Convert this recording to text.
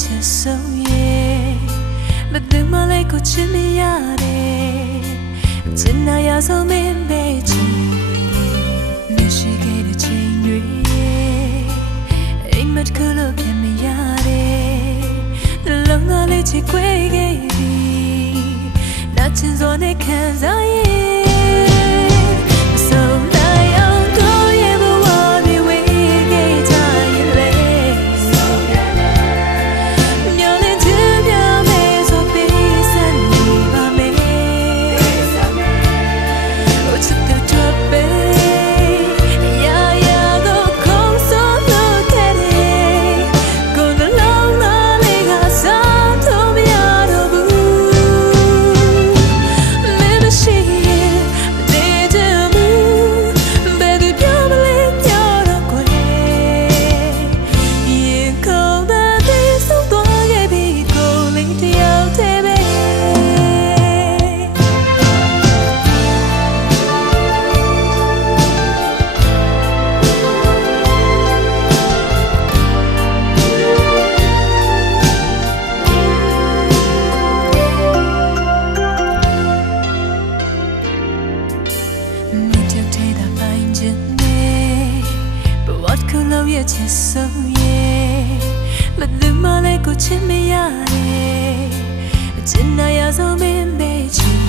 ချက်ဆုံးရဲ့မသိမလေးကိုချစ်မရတယ်ချစ်နာရဆုံးမင်းပဲချီမရှိခဲ့တဲ့ချိန်တွေအိမ်မက်ခလို့ပြန်မရတယ်နှလုံးသားလေးချစ်ခွေခဲ့ပြီနာချင်စွာနဲ့ခံစားရဲ့ရဲ့ချစ်ဆုံးရဲ့မသိမလေးကိုချစ်မရတယ်ချစ်နာရဆုံးမင်းပဲချစ်